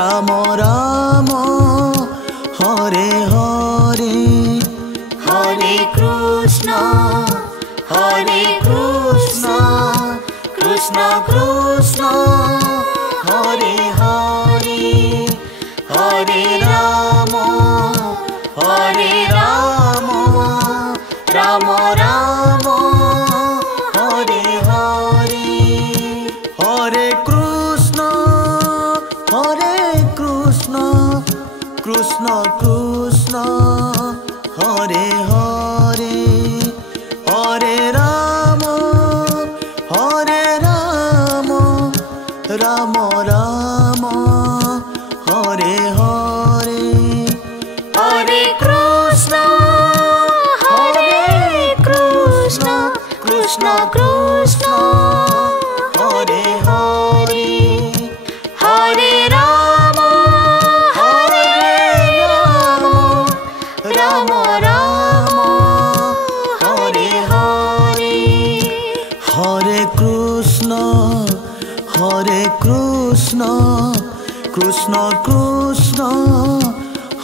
Ram Ram Hare Hare Hare Krishna Krishna Krishna Hare Hare Hare Ram Ram Ram Hare Hare Hare Krishna Krishna Krishna Hare Hare Hare Ram Ram Ram Hare Hare Hare Krishna Krishna Krishna Hare Hare Hare Ram Ram Ram Hare Hare Hare Krishna Krishna Krishna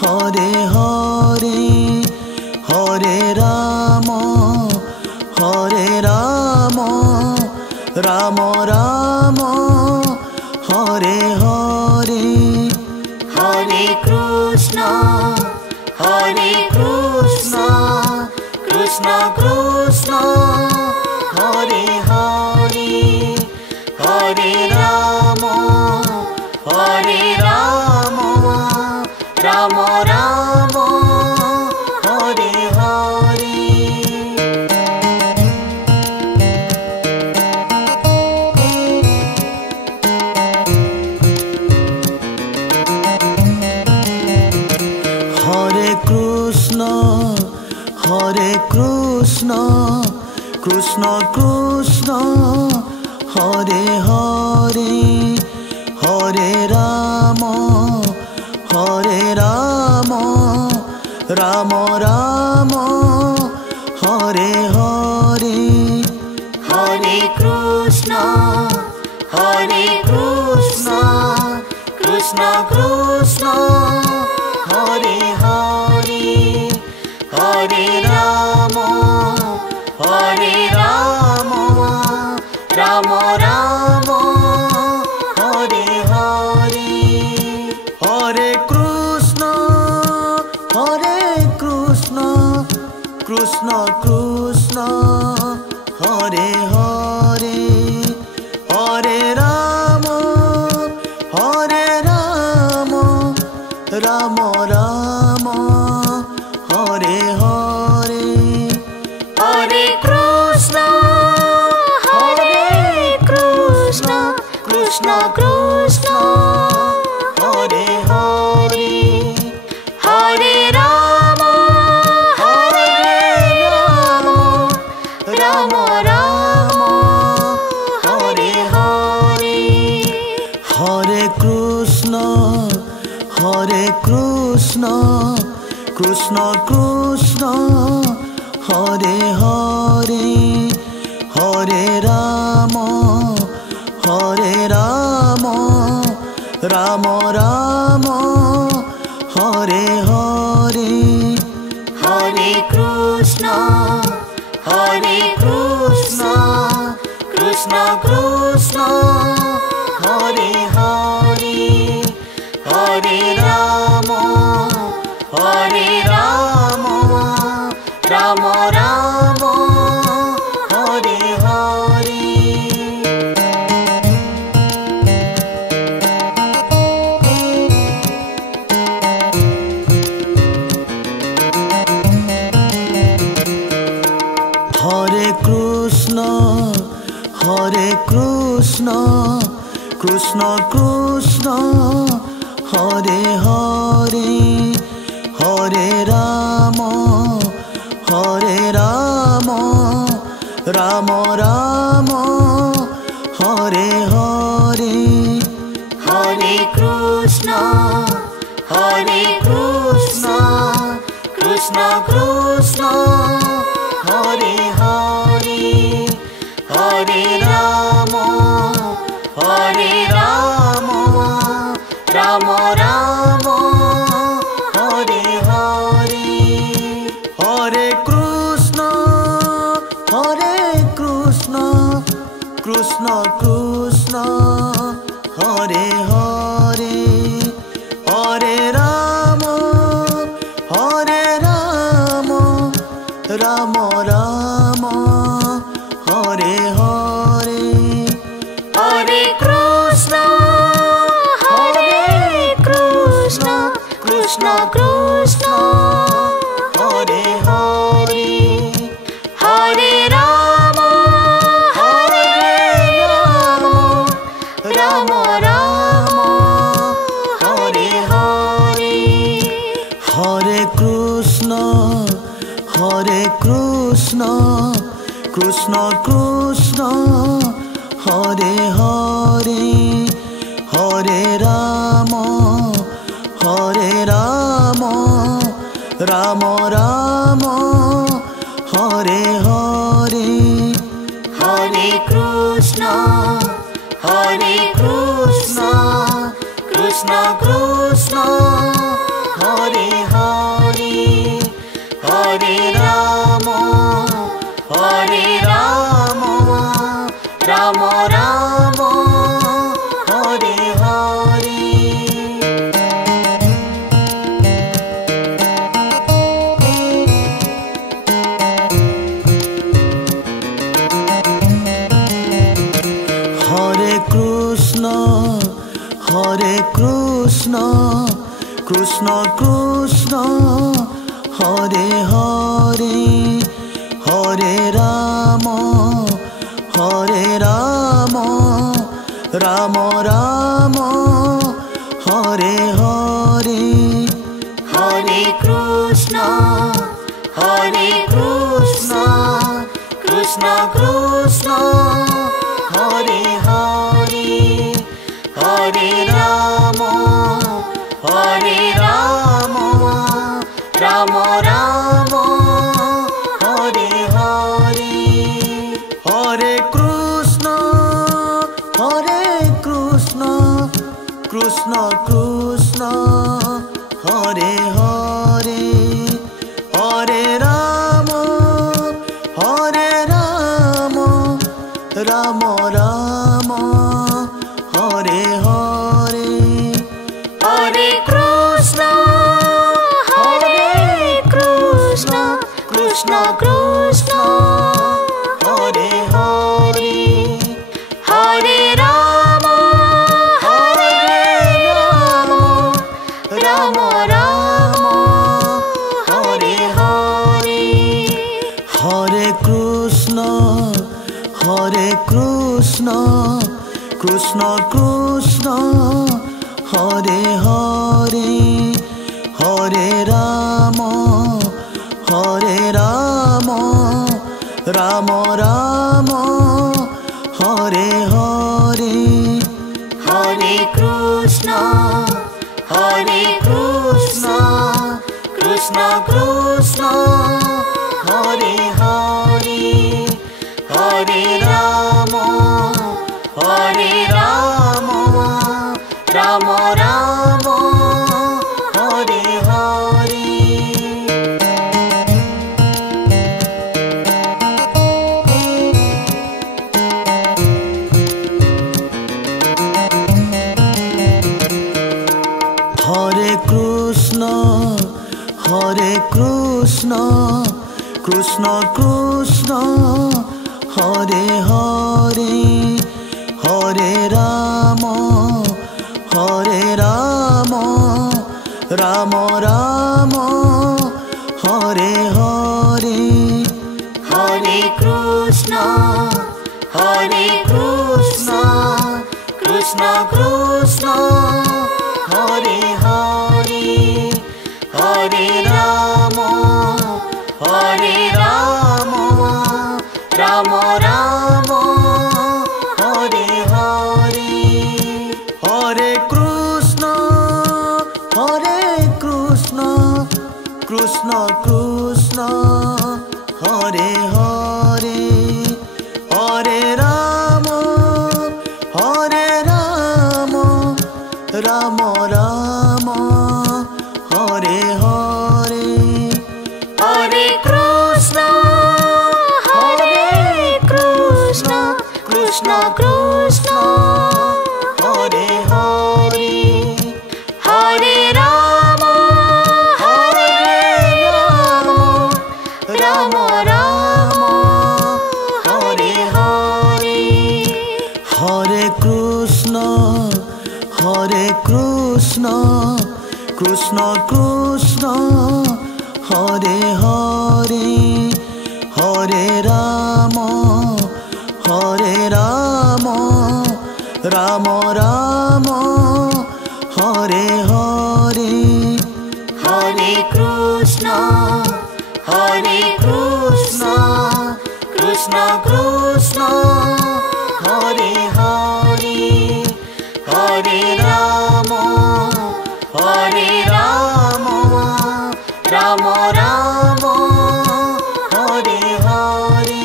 Hare Hare Hare Ram Ram Ram Hare Hare Hare Krishna Krishna Krishna Hare Hare Hare Ram Ram Ram Hare Hare Hare Krishna Krishna Krishna Hare Hare Hare Ram Ram Ram Hare Hare Hare Krishna Krishna Krishna Hare Hare Hare Ram Ram Ram Hare Hare Hare Krishna Krishna Krishna Hare Hare Hare Ram Ram Ram Hare Hare Hare Krishna Krishna Krishna Hare Hare Hare Ram Ram Ram Hare Hare Hare Krishna Krishna Krishna Hare Hare Hare Ram Ram Ram Hare Hare Hare Krishna Krishna Krishna Hare Hare Hare Ram Ram Ram Hare Hare Hare Krishna Krishna Krishna Hare Hare Hare Ram Ram Ram Hare Hare Hare Krishna Krishna Krishna Hare Hare Hare Ram Ram Krishna Krishna Hare Hare Hare Rama Rama Rama Hare Hare Hare Krishna Krishna Krishna Hare Hare Hare Rama Rama Rama Hare Hare Hare Krishna Krishna Krishna Hare Hare Hare Rama Rama Rama Hare Hare Hare Krishna Krishna Krishna Hare Hare Hare Rama Rama Rama Hare Hare Hare Krishna Krishna Krishna Hare Hare Hare Rama Rama Rama Hare Hare Hare Krishna Krishna Krishna Hare Hare Hare Rama Rama Rama Hare Hare Hare Krishna Krishna Krishna Hare Hare Hare Rama Rama Rama Hare Hare Hare Krishna Krishna Krishna Hare Hare Hare Rama Rama Rama Hare Hare Hare Krishna Krishna Krishna Hare Hare Hare Rama Rama Rama Hare Hare Hare Krishna Krishna Krishna Hare Hare Hare Rama Rama Rama Hare Hare Hare Krishna Krishna Krishna Hare Hare Hare Rama Rama Rama Hare Hare Hare Krishna Krishna Krishna Hare Hare Hare Rama Rama Rama Hare Hare Hare Krishna Krishna Krishna Hare Hare Hare Rama Rama Rama Hare Hare Hare Krishna Krishna Krishna Hare Hare Hare Rama Hare Rama Rama Rama Hare Hare Hare Krishna Krishna Krishna Hare Hare Hare Rama Rama Rama Hare Hare Hare Krishna Krishna Krishna Hare Hare Hare Rama Rama Rama Hare Hare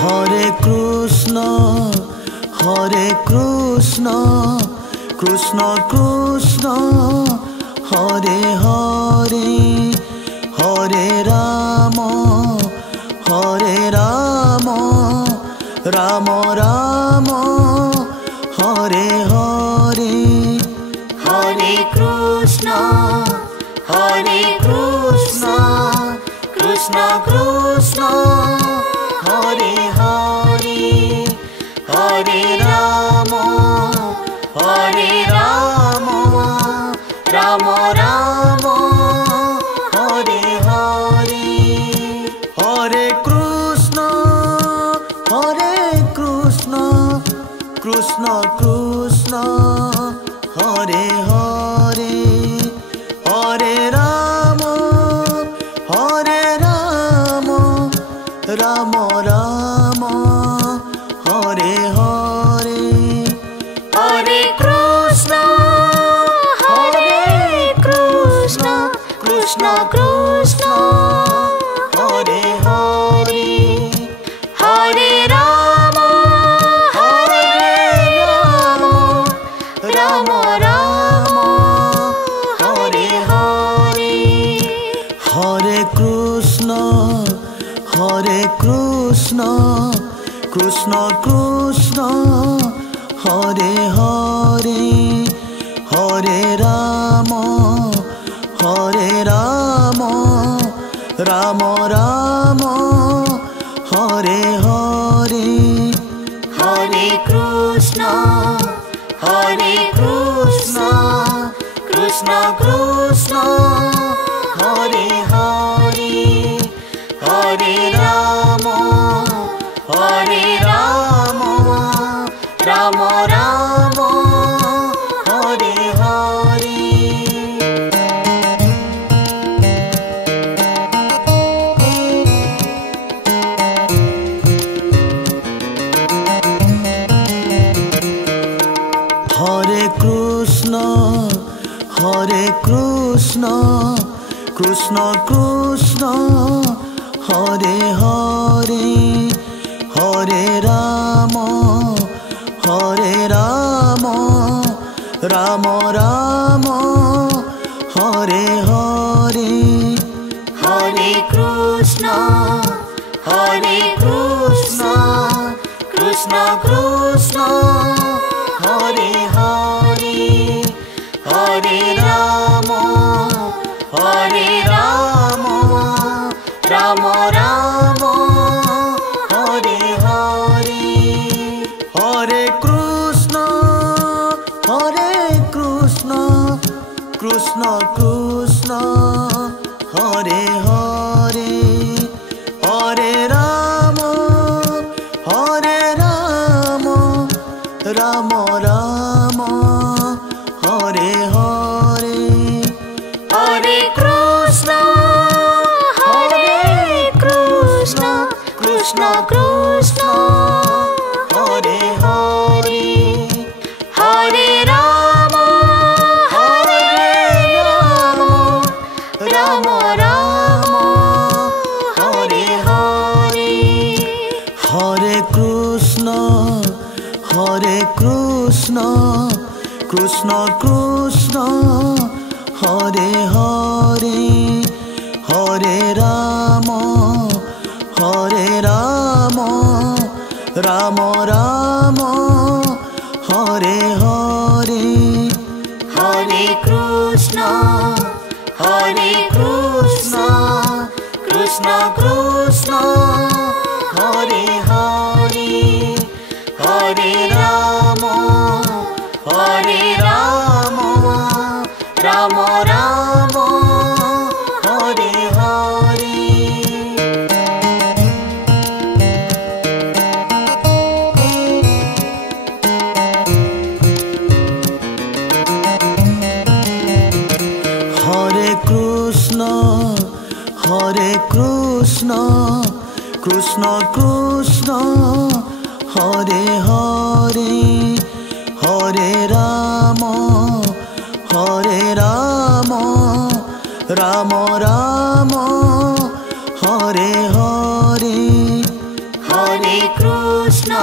Hare Krishna Krishna Krishna Hare Hare Hare Rama Rama Rama Hare Hare Hare Krishna Krishna Krishna Hare Hare Hare Rama Rama Rama Hare Hare Hare Krishna Krishna Krishna Hare Hare Hare Rama Rama Rama Hare Hare Hare Krishna Krishna Krishna Hare Hare Hare Rama Rama Rama Hare Hare Hare Krishna Krishna Krishna Hare Hare Hare Rama Rama Rama Hare Hare Hare Krishna Krishna Krishna Hare Hare Hare Rama Rama Rama Hare Hare Hare Krishna Krishna Krishna Hare Hare Hare Rama Rama Rama Hare Hare Hare Krishna Krishna Krishna Hare Hare Hare Rama Rama Rama Hare Hare Hare Krishna Krishna Krishna Hare Hare Hare Rama Rama Rama Hare Hare Hare Krishna Krishna Krishna Hare Hare Hare Rama Rama Rama Hare Hare Hare Krishna Krishna Krishna Hare Hare Hare Ram Ram Ram Hare Hare Hare Krishna, Krishna Krishna, Hare Hare, Hare Rama, Rama Rama, Hare Hare. Hare Krishna, Krishna Krishna, Hare Hare, Hare Rama, Rama Rama, Hare Hare. Hare Krishna,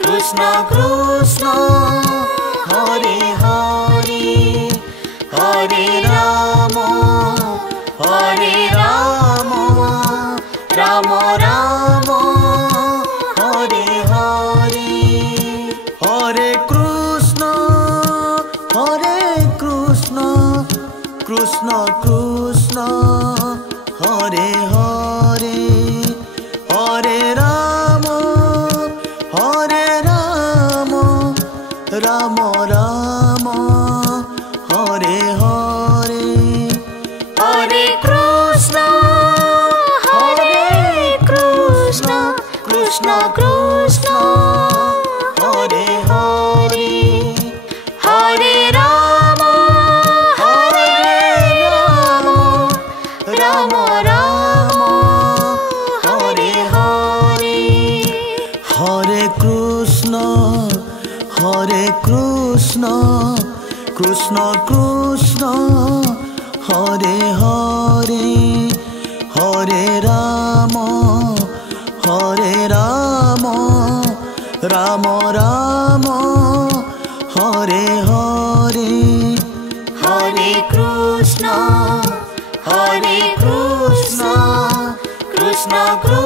Krishna Krishna, Hare Hare, Hare Rama, Rama Rama, Hare Hare. Hare Krishna, Krishna Krishna, Hare Hare, Hare Rama, Rama Rama, Hare Hare. Hare Krishna, Krishna Krishna, Hare Hare, Hare Rama, Rama Rama, Hare Hare. Hare Krishna, Krishna Krishna, Hare Hare, Hare Rama, Rama Rama, Hare Hare. Hare Krishna, Krishna Krishna.